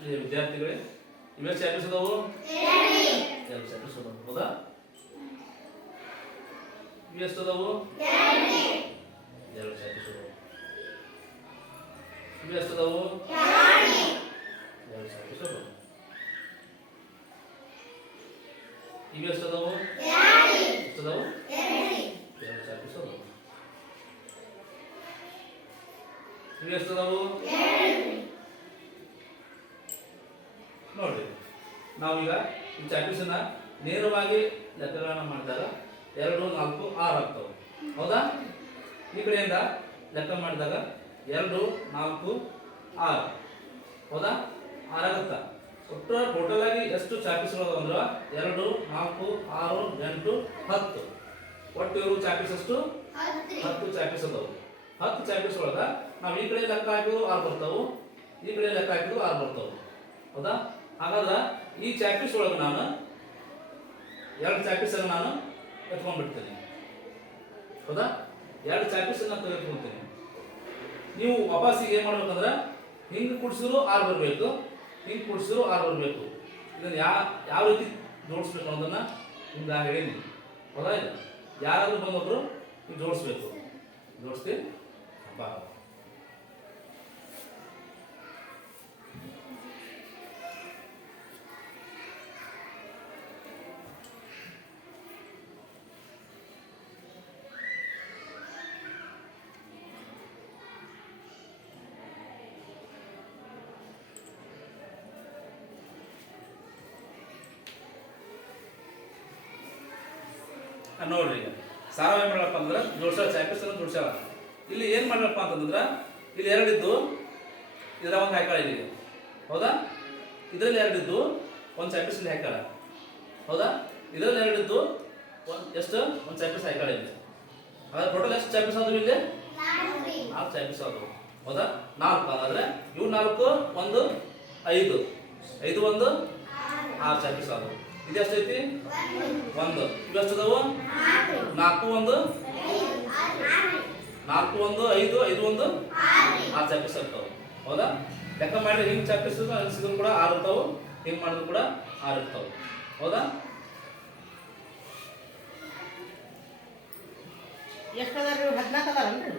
ವಿದ್ಯಾರ್ಥಿಗಳೇ ಇವೆ ಚಾಪ್ಟರ್ಸ್ ಅದಾವು ಎರಡು ಚಾಪ್ಟರ್ಸ್ ಅದಾವು ಹೌದಾ ಇವೆ ಎಷ್ಟು ಅದಾವು ಎರಡು ಚಾಪ್ಟರ್ಸ್ ಅದಾವು ಇವೆ ಎಷ್ಟು ಅದಾವು ಎರಡು ಚಾಪ್ಟರ್ಸ್ ಅದಾವು ಇವೆ ಎಷ್ಟು ಅದಾವು ಎಷ್ಟು ಅದಾವು ಎರಡು ಚಾಪ್ಟರ್ಸ್ ಅದಾವು ಇವೆ ಎಷ್ಟು ಅದಾವು ನೋಡ್ರಿ ನಾವೀಗ ಈ ಚಾಪ್ಟರ್ಸ್ ಅನ್ನ ನೇರವಾಗಿ ಲೆಕ್ಕಗಳನ್ನ ಮಾಡಿದಾಗ 2 4 6 ಆಗ್ತಾವೆ ಹೌದಾ ಈ ಕಡೆಯಿಂದ ಲೆಕ್ಕ ಮಾಡಿದಾಗ 2 4 6 ಹೌದಾ 6 ಆಗುತ್ತಾ ಒಟ್ಟು ಟೋಟಲ್ ಆಗಿ ಎಷ್ಟು ಚಾಪ್ಟರ್ಸ್ ಅಂದ್ರೆ 2 4 6 8 10 ಒಟ್ಟು ಇವರು ಚಾಪ್ಟರ್ಸ್ ಎಷ್ಟು 10 ಚಾಪ್ಟರ್ಸ್ ಅದಾವು 10 ಚಾಪ್ಟರ್ಸ್ ಒಳಗ ನಾವು ಈ ಕಡೆ ಲೆಕ್ಕ ಹಾಕಿದ್ರು 6 ಬರ್ತಾವು ಈ ಕಡೆ ಲೆಕ್ಕ ಹಾಕಿದ್ರು 6 ಬರ್ತಾವು ಹೌದಾ ಹಾಗಾದ್ರೆ ಈ ಚಾಪ್ಟರ್ಸ್ ಒಳಗೆ ನಾನು 2 ಚಾಪ್ಟರ್ಸ್ ಅನ್ನು ನಾನು ಎತ್ಕೊಂಡ್ಬಿಡ್ತೀನಿ ಹೌದಾ 2 ಚಾಪ್ಟರ್ಸ್ ಅನ್ನು ತೆಗೆದುಕೊಳ್ತೀನಿ ನೀವು ವಾಪಸ್ ಏನು ಮಾಡ್ಬೇಕಂದ್ರೆ ಹಿಂಗೆ ಕೂಡಿಸಿದ್ರು 6 ಬರಬೇಕು ಹಿಂಗೆ ಕೂಡಿಸಿದ್ರು 6 ಬರಬೇಕು ಇದನ್ನು ಯಾವ ರೀತಿ ಜೋಡಿಸ್ಬೇಕು ಅನ್ನೋದನ್ನ ನಿಮ್ಗೆ ಹೇಳಿದ್ದೀನಿ ಹೌದಾ ಇಲ್ಲ ಯಾರಾದ್ರೂ ಬಂದೊಬ್ರು ನೀವು ಜೋಡಿಸ್ಬೇಕು ಜೋಡಿಸ್ತೀನಿ ಹಬ್ಬ ನೋಡ್ರಿ ಈಗ ಸಾರಾವ ಏನು ಮಾಡಲಪ್ಪ ಅಂದ್ರೆ ಜೋಡ್ಸಾಳ ಚಾಪ್ಟರ್ಸ್ ಅನ್ನು ಜೋಡ್ಸಾಳ ಇಲ್ಲಿ ಏನು ಮಾಡಲಪ್ಪ ಅಂತಂದ್ರೆ ಇಲ್ಲಿ 2 ಇದ್ದು ಇದರ ಒಂದು ಹಾಕಾಳ ಇಲ್ಲಿ ಹೌದಾ ಇದರಲ್ಲಿ 2 ಇದ್ದು ಒಂದು ಚಾಪ್ಟರ್ಸ್ ಇಲ್ಲಿ ಹಾಕಾಳ ಹೌದಾ ಇದರಲ್ಲಿ 2 ಇದ್ದು ಎಷ್ಟು ಒಂದು ಚಾಪ್ಟರ್ಸ್ ಹಾಕಾಳ ಇಲ್ಲಿ ಹಾಗಾದ್ರೆ ಟೋಟಲ್ ಎಷ್ಟು ಚಾಪ್ಟರ್ಸ್ ಆದವು ಇಲ್ಲಿ 4 ಚಾಪ್ಟರ್ಸ್ ಆದವು ಹೌದಾ 4 ಆದರೆ ಇವು 4 1 5 5 1 6 ಚಾಪ್ಟರ್ಸ್ ಆದವು ಇದೆಷ್ಟು ಐತಿ 1 ಇವೆಷ್ಟು ಅದಾವು 4 1 4 1 5 5 1 6 ಚಾಪ್ಟರ್ಸ್ ಇರ್ತಾವೆ ಹೌದಾ ಲೆಕ್ಕ ಮಾಡಿದ್ರೆ ಹಿಂಗೆ ಚಾಪ್ಟರ್ಸ್ ಅನಿಸಿದ್ರು ಕೂಡ 6 ಇರ್ತಾವೆ ಹಿಂಗೆ ಮಾಡಿದ್ರು ಕೂಡ 6 ಇರ್ತಾವೆ ಹೌದಾ ಎಷ್ಟು ಅದಾರ 14 ಅದಾರನ್ರಿ